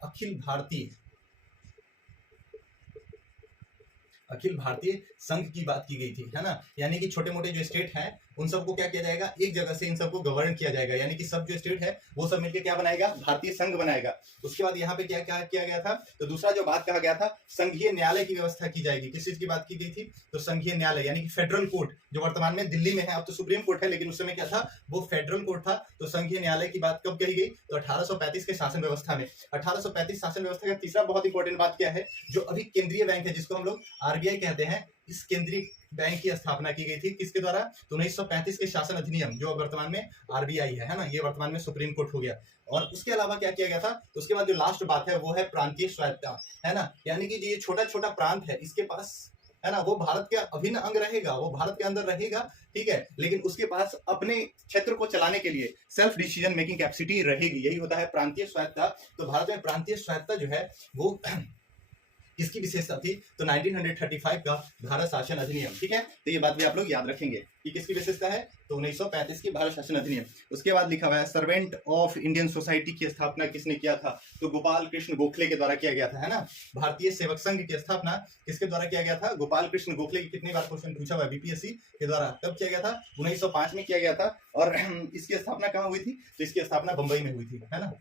अखिल भारतीय संघ की बात की गई थी, है ना। यानी कि छोटे मोटे जो स्टेट हैं उन सबको क्या किया जाएगा? एक जगह से इन सबको गवर्न किया जाएगा। यानी कि सब जो स्टेट है वो सब मिलकर क्या बनाएगा? भारतीय संघ बनाएगा। उसके बाद यहाँ पे क्या क्या किया गया था? तो दूसरा जो बात कहा गया था, संघीय न्यायालय की व्यवस्था की जाएगी। किस चीज की बात की गई थी? तो संघीय न्यायालय, यानी कि फेडरल कोर्ट, जो वर्तमान में दिल्ली में है। अब तो सुप्रीम कोर्ट है, लेकिन उस समय क्या था? वो फेडरल कोर्ट था। तो संघीय न्यायालय की बात कब कही गई? तो 1835 के शासन व्यवस्था में। 1835 शासन व्यवस्था का तीसरा बहुत इंपॉर्टेंट बात क्या है? जो अभी केंद्रीय बैंक है, जिसको हम लोग आरबीआई कहते हैं, इस केंद्रीय बैंक की स्थापना की गई थी। किसके द्वारा? तो 1935 के शासन अधिनियम, जो वर्तमान में आरबीआई है ना, ये वर्तमान में सुप्रीम कोर्ट हो गया। और उसके अलावा क्या किया गया था? तो उसके बाद जो लास्ट बात है वो है प्रांतीय स्वायत्तता, है ना। यानी कि ये छोटा छोटा प्रांत है, इसके पास, है ना, वो भारत का अभिन्न अंग रहेगा, वो भारत के अंदर रहेगा, ठीक है, लेकिन उसके पास अपने क्षेत्र को चलाने के लिए सेल्फ डिसीजन मेकिंग कैपेसिटी रहेगी। यही होता है प्रांतीय स्वायत्तता। तो भारत में प्रांतीय स्वायत्तता जो है वो किसकी विशेषता थी? तो 1935 का भारत शासन अधिनियम। ठीक है, तो ये बात भी आप लोग याद रखेंगे कि किसकी विशेषता है? तो 1935 की भारत शासन अधिनियम। उसके बाद लिखा हुआ है सर्वेंट ऑफ इंडियन सोसाइटी की स्थापना किसने किया था? तो गोपाल कृष्ण गोखले के द्वारा किया गया था, है ना। भारतीय सेवक संघ की स्थापना किसके द्वारा किया गया था? गोपाल कृष्ण गोखले की। कितनी बार क्वेश्चन पूछा हुआ बीपीएससी के द्वारा। कब किया गया था? 1905 में किया गया था। और इसकी स्थापना कहाँ हुई थी? तो इसकी स्थापना बंबई में हुई थी, है ना,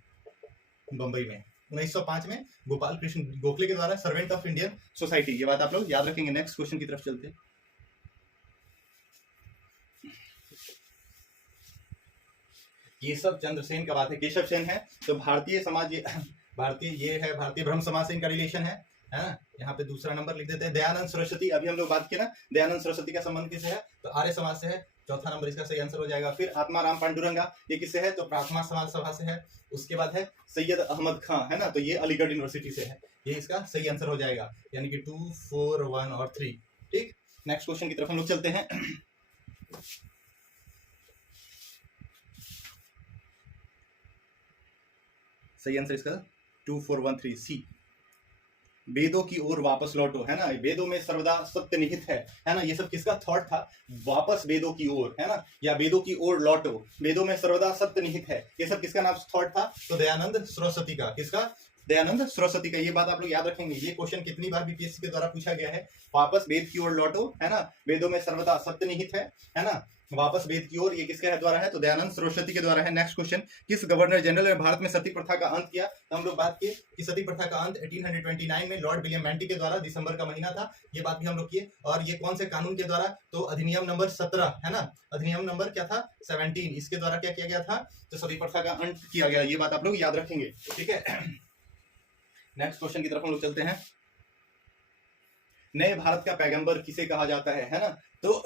बंबई में 1905 में गोपाल कृष्ण गोखले के द्वारा, सर्वेंट ऑफ इंडियन सोसाइटी। ये बात आप लोग याद रखेंगे। नेक्स्ट क्वेश्चन की तरफ चलते हैं। केशव चंद्र सेन का बात है। केशव सेन है तो भारतीय समाज, भारतीय ब्रह्म समाज से इनका रिलेशन है ना। यहाँ पे दूसरा नंबर लिख देते हैं। दयानंद सरस्वती, अभी हम लोग बात किए ना, दयानंद सरस्वती का संबंध किससे है? तो आर्य समाज से है। चौथा नंबर इसका सही आंसर हो जाएगा। फिर आत्माराम पांडुरंगा, ये किससे है? तो प्रार्थना समाज सभा से है। उसके बाद है सैयद अहमद खां, है ना, तो ये अलीगढ़ यूनिवर्सिटी से है। ये इसका सही आंसर हो जाएगा, यानी कि 2, 4, 1 और 3। ठीक, नेक्स्ट क्वेश्चन की तरफ हम लोग चलते हैं। सही आंसर इसका 2413 सी। वेदों की ओर वापस लौटो, है ना, वेदों में सर्वदा सत्य निहित है ना, ये सब किसका थॉट था, वापस वेदों की ओर, है ना, या वेदों की ओर लौटो, वेदों में सर्वदा सत्य निहित है, ये सब किसका नाम थॉट था, तो दयानंद सरस्वती का। किसका? दयानंद सरस्वती का। ये बात आप लोग याद रखेंगे, ये क्वेश्चन कितनी बार बीपीएससी के द्वारा पूछा गया है, वापस वेद की ओर लौटो, है ना, वेदों में सर्वदा सत्य निहित है ना, वापस वेद की ओर, ये किसके द्वारा है, तो दयानंद सरस्वती के द्वारा है। नेक्स्ट क्वेश्चन, किस गवर्नर जनरल ने भारत में सती प्रथा का अंत किया, तो हम लोग बात किए कि सती प्रथा का अंत 1829 में लॉर्ड विलियम बेंटिक के द्वारा, दिसंबर का महीना था, ये बात भी हम लोग किए। और ये कौन से कानून के द्वारा, तो अधिनियम नंबर 17, है ना, अधिनियम नंबर क्या था, 17, इसके द्वारा क्या किया गया था, तो सती प्रथा का अंत किया गया, ये बात आप लोग याद रखेंगे, ठीक है। नेक्स्ट क्वेश्चन की तरफ हम लोग चलते हैं। नए भारत का पैगंबर किसे कहा जाता है ना, तो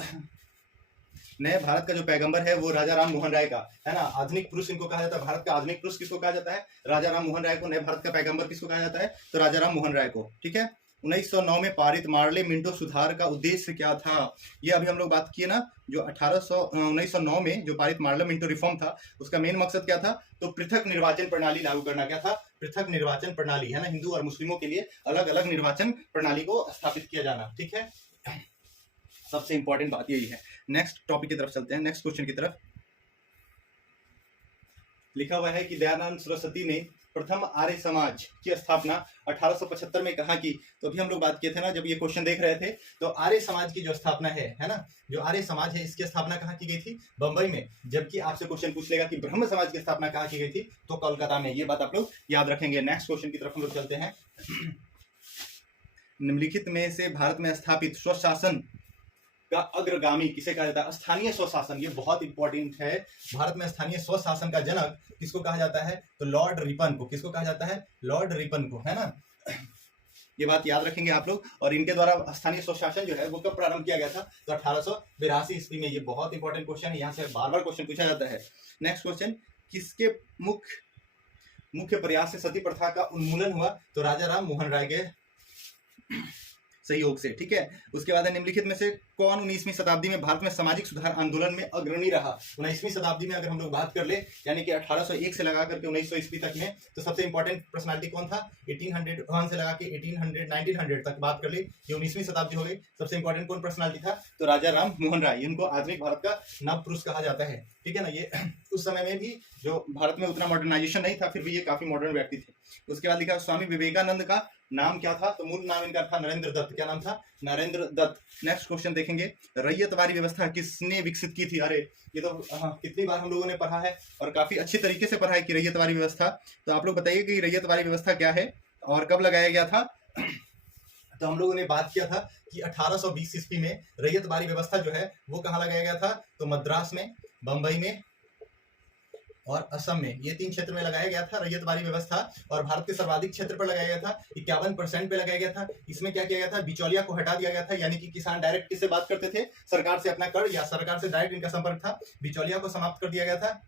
नए भारत का जो पैगंबर है वो राजा राम मोहन राय का, है ना, आधुनिक पुरुष इनको कहा जाता है, भारत का आधुनिक पुरुष किसको कहा जाता है, राजा राम मोहन राय को। नए भारत का पैगंबर किसको कहा जाता है, तो राजा राम मोहन राय को, ठीक है। 1909 में पारित मार्ले मिंटो सुधार का उद्देश्य क्या था, ये अभी हम लोग बात किए ना, जो 1909 में जो पारित मार्ले मिंटो रिफॉर्म था, उसका मेन मकसद क्या था, तो पृथक निर्वाचन प्रणाली लागू करना। क्या था, पृथक निर्वाचन प्रणाली, है ना, हिंदू और मुस्लिमों के लिए अलग अलग निर्वाचन प्रणाली को स्थापित किया जाना, ठीक है, सबसे इंपॉर्टेंट बात यही है। नेक्स्ट टॉपिक की तरफ चलते हैं, नेक्स्ट क्वेश्चन की तरफ। लिखा हुआ है कि दयानंद सरस्वती ने प्रथम आर्य समाज की स्थापना 1875 में कहा की, तो अभी हम लोग बात किए थे ना, जब ये क्वेश्चन देख रहे थे, तो आर्य समाज की जो स्थापना है ना, जो आर्य समाज है, इसकी स्थापना कहाँ की गई थी, बंबई में। जबकि आपसे क्वेश्चन पूछ लेगा कि ब्रह्म समाज की स्थापना कहाँ की गई थी, तो कोलकाता में, ये बात आप लोग याद रखेंगे। नेक्स्ट क्वेश्चन की तरफ हम लोग चलते हैं। निम्नलिखित में से भारत में स्थापित स्वशासन का अग्रगामी किसे कहा जाता है, स्थानीय स्वशासन, ये बहुत इंपॉर्टेंट है। भारत में स्थानीय स्वशासन का जनक किसको कहा जाता है, तो लॉर्ड रिपन को। किसको कहा जाता है, लॉर्ड रिपन को, है ना, ये बात याद रखेंगे आप लोग। और इनके द्वारा स्थानीय स्वशासन जो है वो कब प्रारंभ किया गया था, तो 1882 ईस्वी में। ये बहुत इंपॉर्टेंट क्वेश्चन है, यहाँ से बार बार क्वेश्चन पूछा जाता है। नेक्स्ट क्वेश्चन, किसके मुख्य प्रयास से सती प्रथा का उन्मूलन हुआ, तो राजा राम मोहन राय के सहयोग से, ठीक है। उसके बाद निम्नलिखित में से कौन 19वीं शताब्दी में भारत में सामाजिक सुधार आंदोलन में अग्रणी रहा। 19वीं शताब्दी में अगर हम लोग बात कर ले, यानी कि 1801 से लगा करके 1900 ईस्वी तक में, तो सबसे इंपॉर्टेंट पर्सनालिटी कौन था, 1801 से लगा के 1900 तक बात कर ले, ये 19वीं शताब्दी हो गई। सबसे इंपॉर्टेंट कौन पर्सनालिटी था, तो राजा राम मोहन राय। इनको आधुनिक भारत का नव पुरुष कहा जाता है, ठीक है ना। ये उस समय में भी जो भारत में उतना मॉडर्नाइजेशन नहीं था, फिर भी ये काफी मॉडर्न व्यक्ति थे। उसके बाद लिखा स्वामी विवेकानंद का नाम क्या था, तो मूल नाम इनका था नरेंद्र दत्त। क्या नाम था, नरेंद्र दत्त। नेक्स्ट क्वेश्चन देखेंगे, रैयतवारी व्यवस्था किसने विकसित की थी। अरे ये तो कितनी बार हम लोगों ने पढ़ा है और काफी अच्छी तरीके से पढ़ा है कि रैयतवारी व्यवस्था। तो आप लोग बताइए कि रैयतवारी व्यवस्था क्या है और कब लगाया गया था। तो हम लोगों ने बात किया था कि 1820 ईस्वी में रैयतवारी व्यवस्था जो है वो कहाँ लगाया गया था, तो मद्रास में, बंबई में और असम में, ये 3 क्षेत्र में लगाया गया था रैयतवारी व्यवस्था। और भारत के सर्वाधिक क्षेत्र पर लगाया गया था, 51% पे लगाया गया था। इसमें क्या किया गया था, बिचौलिया को हटा दिया गया था, यानी कि किसान डायरेक्ट किससे बात करते थे, सरकार से अपना कर या सरकार से डायरेक्ट इनका संपर्क था, बिचौलिया को समाप्त कर दिया गया था।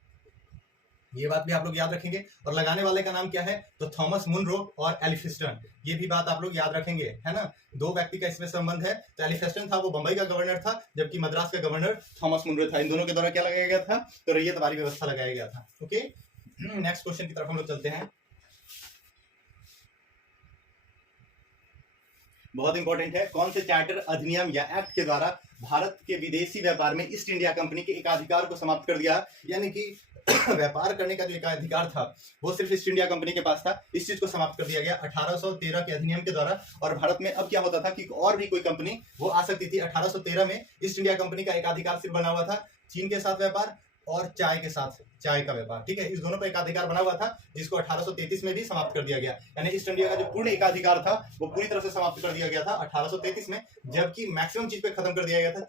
ये बात भी आप लोग याद रखेंगे। और लगाने वाले का नाम क्या है, तो थॉमस मुनरो और एलिफिस्टन। ये भी बात आप लोग याद रखेंगे, है ना। 2 व्यक्ति का इसमें संबंध है। तो एलिफिस्टन था वो बंबई का गवर्नर था, जबकि मद्रास का गवर्नर थॉमस मुनरो था। इन दोनों के द्वारा क्या लगाया गया था, तो रैयतवारी व्यवस्था लगाया गया था। ओके, नेक्स्ट क्वेश्चन की तरफ हम लोग चलते हैं। बहुत इंपॉर्टेंट है, कौन से चार्टर, अधिनियम या एक्ट के द्वारा भारत के विदेशी व्यापार में ईस्ट इंडिया कंपनी के एकाधिकार को समाप्त कर दिया। यानी कि व्यापार करने का जो एकाधिकार था वो सिर्फ ईस्ट इंडिया कंपनी के पास था, इस चीज को समाप्त कर दिया गया 1813 के अधिनियम के द्वारा। और भारत में अब क्या होता था कि और भी कोई कंपनी वो आ सकती थी। 1813 में ईस्ट इंडिया कंपनी का एकाधिकार सिर्फ बना हुआ था चीन के साथ व्यापार और चाय के साथ, चाय का व्यापार, ठीक है। इस दोनों पर एकाधिकार बना हुआ था, जिसको 1833 में भी समाप्त कर दिया गया। यानी ईस्ट इंडिया का जो पूर्ण एकाधिकार था वो पूरी तरह से समाप्त कर दिया गया था 1833 में। जबकि मैक्सिमम चीज पे खत्म कर दिया गया था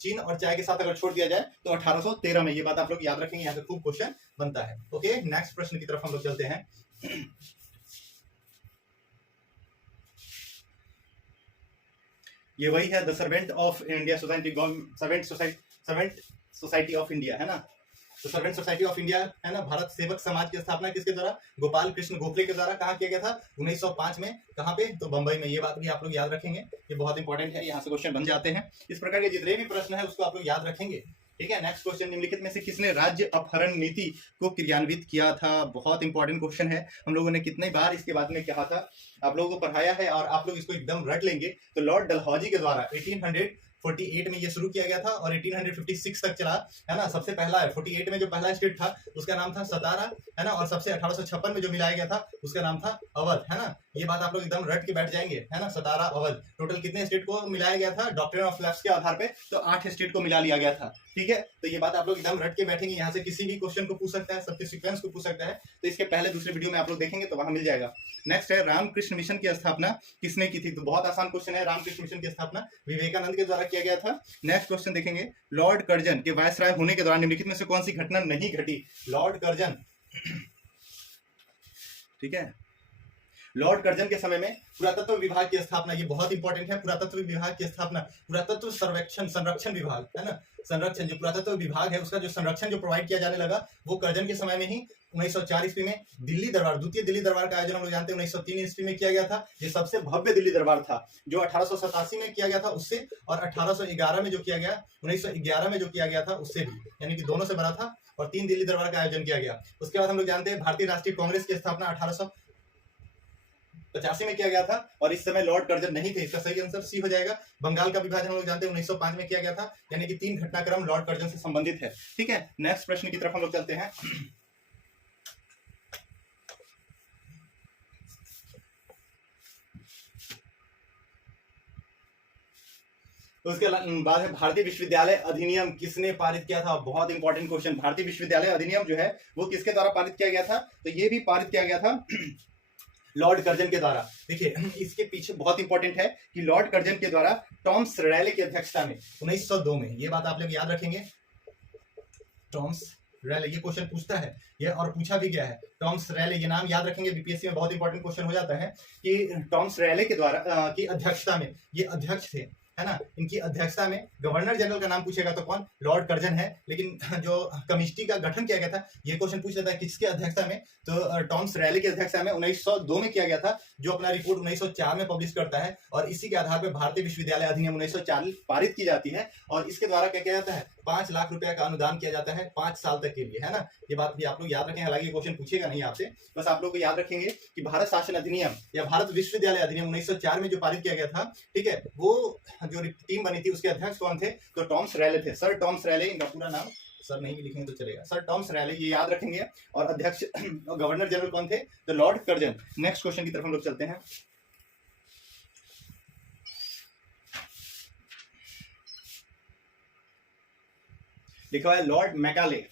चीन और चाय के साथ अगर छोड़ दिया जाए तो 1813 में। ये बात आप लोग याद रखेंगे, यहाँ पे खूब क्वेश्चन बनता है। ओके, नेक्स्ट प्रश्न की तरफ हम लोग चलते हैं। ये वही है the servant of India society, servant society of India, है ना। तो सर्वेंट सोसाइटी ऑफ इंडिया है ना, भारत सेवक समाज की स्थापना किसके द्वारा, गोपाल कृष्ण गोखले के द्वारा कहाँ किया गया था, 1905 में। कहाँ पे, तो बंबई में। ये बात भी आप लोग याद रखेंगे, ये बहुत इंपॉर्टेंट है, यहाँ से क्वेश्चन बन जाते हैं। इस प्रकार के जितने भी प्रश्न है उसको आप लोग याद रखेंगे, ठीक है। नेक्स्ट क्वेश्चन, निम्नलिखित में से किसने राज्य अपहरण नीति को क्रियान्वित किया था, बहुत इंपॉर्टेंट क्वेश्चन है। हम लोगों ने कितनी बार इसके बारे में कहा था, आप लोगों को पढ़ाया है और आप लोग इसको एकदम रट लेंगे। तो लॉर्ड डलहौजी के द्वारा 1848 में ये शुरू किया गया था और 1856 तक चला, है ना। सबसे पहला है 48 में जो पहला स्टेट था उसका नाम था सतारा, है ना, और सबसे 1856 में जो मिलाया गया था उसका नाम था अवध, है ना। ये बात आप लोग एकदम रट के बैठ जाएंगे, है ना। सतारा अवध, टोटल कितने स्टेट को मिलाया गया था डॉक्ट्रिन ऑफ लैप्स के आधार पे, तो 8 स्टेट को मिला लिया गया था, ठीक है। तो ये बात आप लोग एकदम रट के बैठेंगे, यहाँ से किसी भी क्वेश्चन को पूछ सकता है, सबके सीक्वेंस को पूछ सकता है, तो इसके पहले दूसरे वीडियो में आप लोग देखेंगे तो वहां मिल जाएगा। नेक्स्ट है, रामकृष्ण मिशन की स्थापना किसने की थी, तो बहुत आसान क्वेश्चन है। रामकृष्ण मिशन की स्थापना विवेकानंद के द्वारा किया गया था। नेक्स्ट क्वेश्चन देखेंगे, लॉर्ड कर्जन के वायसराय होने के दौरान निम्नलिखित में से कौन सी घटना नहीं घटी, लॉर्ड कर्जन, ठीक है। लॉर्ड कर्जन के समय में पुरातत्व विभाग की स्थापना, ये बहुत इंपॉर्टेंट है, पुरातत्व विभाग की स्थापना, पुरातत्व सर्वेक्षण संरक्षण विभाग, है ना, संरक्षण जो पुरातत्व विभाग है उसका जो संरक्षण जो प्रोवाइड किया जाने लगा वो कर्जन के समय में ही 1904 ईस्वी में दिल्ली दरबार, द्वितीय दिल्ली दरबार का आयोजन हम लोग जानते हैं 1903 ईस्वी में किया गया था। ये सबसे भव्य दिल्ली दरबार था जो 1887 में किया गया था उससे, और 1811 में जो किया गया, 1911 में जो किया गया था उससे भी, यानी कि दोनों से बड़ा था, और 3 दिल्ली दरबार का आयोजन किया गया। उसके बाद हम लोग जानते हैं भारतीय राष्ट्रीय कांग्रेस की स्थापना 1885 में किया गया था, और इस समय लॉर्ड कर्जन नहीं थे, इसका सही आंसर सी हो जाएगा। बंगाल का विभाजन हम लोग जानते हैं 1905 में किया गया था, यानी कि 3 घटनाक्रम लॉर्ड कर्जन से संबंधित है, ठीक है। नेक्स्ट प्रश्न की तरफ हम लोग चलते हैं। तो उसके बाद है, भारतीय विश्वविद्यालय अधिनियम किसने पारित किया था, बहुत इंपॉर्टेंट क्वेश्चन। भारतीय विश्वविद्यालय अधिनियम जो है वो किसके द्वारा पारित किया गया था, तो ये भी पारित किया गया था लॉर्ड कर्जन के द्वारा। देखिए इसके पीछे बहुत इंपॉर्टेंट है कि लॉर्ड कर्जन के द्वारा टॉमस रैले की अध्यक्षता में 1902 में, ये बात आप लोग याद रखेंगे, टॉमस रैले, ये क्वेश्चन पूछता है ये और पूछा भी गया है। टॉमस रैले, ये नाम याद रखेंगे, बीपीएससी में बहुत इंपॉर्टेंट क्वेश्चन हो जाता है कि टॉमस रैले के द्वारा की अध्यक्षता में, ये अध्यक्ष थे, है ना, इनकी अध्यक्षता में गवर्नर जनरल का नाम पूछेगा तो कौन, लॉर्ड कर्जन है। लेकिन जो कमिटी का गठन किया गया था ये क्वेश्चन पूछ लेता है किसके अध्यक्षता में, तो टॉमस रैले की अध्यक्षता में 1902 में किया गया था, जो अपना रिपोर्ट 1904 में पब्लिश करता है, और इसी के आधार पर भारतीय विश्वविद्यालय अधिनियम 1904 पारित की जाती है, और इसके द्वारा क्या किया जाता है, 5 लाख रुपया का अनुदान किया जाता है 5 साल तक के लिए, है ना। ये बात भी आप लोग याद रखें, हालांकि क्वेश्चन पूछेगा नहीं आपसे, बस आप लोग को याद रखेंगे कि भारत शासन अधिनियम या भारत विश्वविद्यालय अधिनियम 1904 में जो पारित किया गया था, ठीक है, वो जो टीम बनी थी उसके अध्यक्ष कौन थे, तो टॉमस रैले थे, सर टॉमस रैले, इनका पूरा नाम सर नहीं भी लिखेंगे तो चलेगा, सर टॉमस रैले, ये याद रखेंगे। और अध्यक्ष गवर्नर जनरल कौन थे, तो लॉर्ड कर्जन। नेक्स्ट क्वेश्चन की तरफ हम लोग चलते हैं। लिखा हुआ है लॉर्ड मैकाले,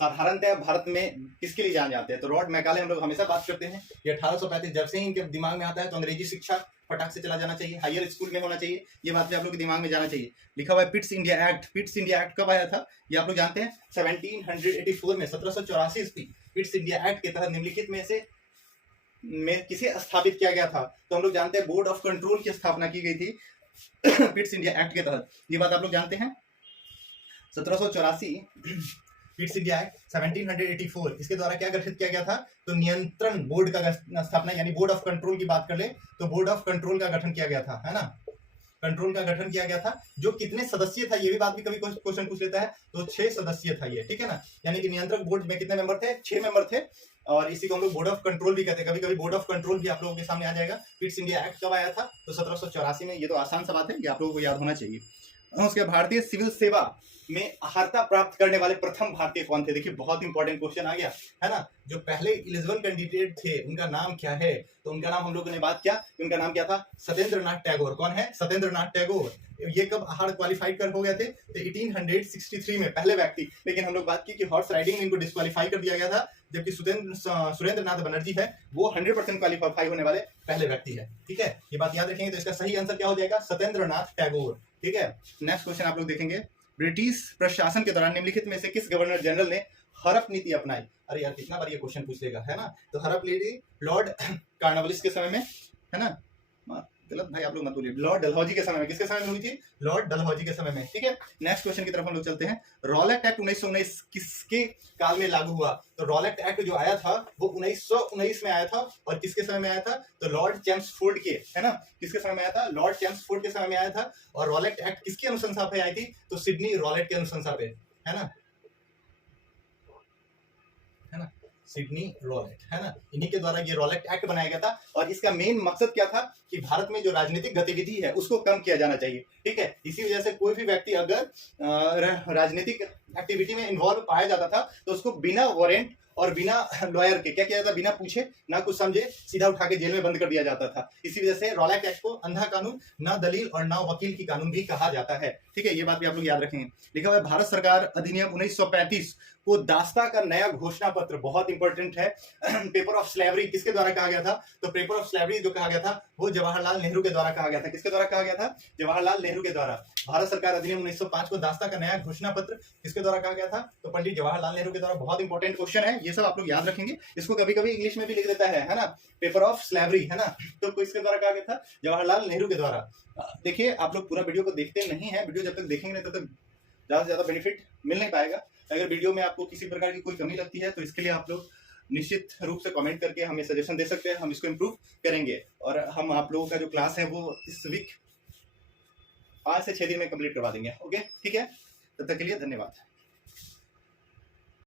साधारणतः भारत में किसके लिए जाने जाते हैं, तो लॉर्ड मैकाले हम लोग हमेशा बात करते हैं, ये 1835, जब से ही इनके दिमाग में आता है तो अंग्रेजी शिक्षा फटाक से चला जाना चाहिए, हायर स्कूल में होना चाहिए, ये बात भी आप लोग के दिमाग में जाना चाहिए। लिखा हुआ है Pitt's India act, Pitt's India act कब आया था, ये आप लोग जानते हैं 1784 में, 1784 ईस्वी, पिट्स इंडिया एक्ट के तहत निम्नलिखित में से किसे स्थापित किया गया था, तो हम लोग जानते हैं बोर्ड ऑफ कंट्रोल की स्थापना की गई थी पिट्स इंडिया एक्ट के तहत, ये बात आप लोग जानते हैं। 1784 पिट्स इंडिया एक्ट 1784, इसके द्वारा क्या गठित किया गया था, तो नियंत्रण बोर्ड का स्थापना, यानी बोर्ड ऑफ कंट्रोल की बात कर ले तो बोर्ड ऑफ कंट्रोल का गठन किया गया था, है ना, कंट्रोल का गठन किया गया था, जो कितने सदस्यीय था, ये भी बात भी कभी क्वेश्चन पूछ लेता है, तो 6 सदस्यीय था ये, ठीक है ना, यानी कि नियंत्रक बोर्ड में कितने मेंबर थे, 6 मेंबर थे, और इसी को हम लोग बोर्ड ऑफ कंट्रोल भी कहते हैं, कभी कभी बोर्ड ऑफ कंट्रोल भी आप लोगों के सामने आ जाएगा। पिट्स इंडिया एक्ट कब आया था, तो 1784 में, ये तो आसान सा बात है, ये आप लोगों को याद होना चाहिए। उसके भारतीय सिविल सेवा में अर्हता प्राप्त करने वाले प्रथम भारतीय कौन थे, देखिए बहुत इंपॉर्टेंट क्वेश्चन आ गया, है ना। जो पहले एलिजिबल कैंडिडेट थे उनका नाम क्या है, तो उनका नाम हम लोगों ने बात किया, उनका नाम क्या था, सत्येंद्र नाथ टैगोर। कौन है, सत्येंद्र नाथ टैगोर। ये कब हार्ड क्वालिफाइड कर हो गए थे, तो 1863 में पहले व्यक्ति, लेकिन हम लोग बात की कि हॉर्स राइडिंग में इनको डिस्क्वालीफाई कर दिया गया था, जबकि सुरेंद्र नाथ बनर्जी है वो 100% क्वालिफाई होने वाले पहले व्यक्ति है, ठीक है, ये बात याद रखेंगे। तो इसका सही आंसर क्या हो जाएगा, सत्येंद्र नाथ टैगोर, ठीक है। नेक्स्ट क्वेश्चन आप लोग देखेंगे, ब्रिटिश प्रशासन के दौरान निम्नलिखित में से किस गवर्नर जनरल ने हड़प नीति अपनाई, अरे यार कितना बार ये क्वेश्चन पूछ लेगा, है ना, तो हड़प नीति लॉर्ड कॉर्नवालिस के समय में, है ना, गलत भाई आप लोग मत बोलिए, लॉर्ड डलहौजी के समय में। किसके समय में हुई थी? लॉर्ड डलहौजी के समय में। ठीक है, नेक्स्ट क्वेश्चन की तरफ हम लोग चलते हैं। रॉलेट एक्ट 1919 किसके काल में लागू हुआ? तो रॉलेट एक्ट जो आया था वो 1919 में आया था, और किसके समय में आया था? तो लॉर्ड चैम्सफोर्ड के, है ना, किसके समय में आया था? लॉर्ड चैम्सफोर्ड के समय में आया था। और रॉलेट एक्ट किसकी अनुशंसा पे आई थी? तो सिडनी रॉलेट के अनुशंसा पे, है ना, सिडनी रॉलेट, है ना, इन्हीं के द्वारा ये रॉलेट एक्ट बनाया गया था। और इसका मेन मकसद क्या था कि भारत में जो राजनीतिक गतिविधि है उसको कम किया जाना चाहिए। ठीक है, इसी वजह से कोई भी व्यक्ति अगर राजनीतिक एक्टिविटी में इन्वॉल्व पाया जाता था तो उसको बिना वारंट और बिना लॉयर के क्या किया जाता, बिना पूछे ना कुछ समझे सीधा उठा के जेल में बंद कर दिया जाता था। इसी वजह से रॉलेट एक्ट को अंधा कानून, ना दलील और ना वकील की कानून भी कहा जाता है। ठीक है, ये बात भी आप लोग याद रखेंगे। लिखा हुआ है भारत सरकार अधिनियम 1935 को दास्ता का नया घोषणा पत्र, बहुत इंपॉर्टेंट है। पेपर ऑफ स्लेवरी किसके द्वारा कहा गया था? तो पेपर ऑफ स्लेवरी जो कहा गया था वो जवाहरलाल नेहरू के द्वारा कहा गया था। किसके द्वारा कहा गया था? जवाहरलाल नेहरू के द्वारा। भारत सरकार अधिनियम 1905 को दास्ता का नया घोषणा पत्र किसके द्वारा कहा गया था? तो पंडित जवाहरलाल नेहरू के द्वारा। बहुत इंपॉर्टेंट क्वेश्चन है, ये सब आप लोग याद रखेंगे। इसको कभी कभी इंग्लिश में भी लिख देता है ना, पेपर ऑफ स्लेवरी, है ना, तो किसके द्वारा कहा गया था? जवाहरलाल नेहरू के द्वारा। देखिए आप लोग पूरा वीडियो को देखते नहीं है, वीडियो जब तक देखेंगे नहीं तब तक ज्यादा से ज्यादा बेनिफिट मिल नहीं पाएगा। अगर वीडियो में आपको किसी प्रकार की कोई कमी लगती है तो इसके लिए आप लोग निश्चित रूप से कमेंट करके हमें सजेशन दे सकते हैं, हम इसको इम्प्रूव करेंगे। और हम आप लोगों का जो क्लास है वो इस वीक 5 से 6 दिन में कंप्लीट करवा देंगे। ओके, ठीक है, तब तक के लिए धन्यवाद।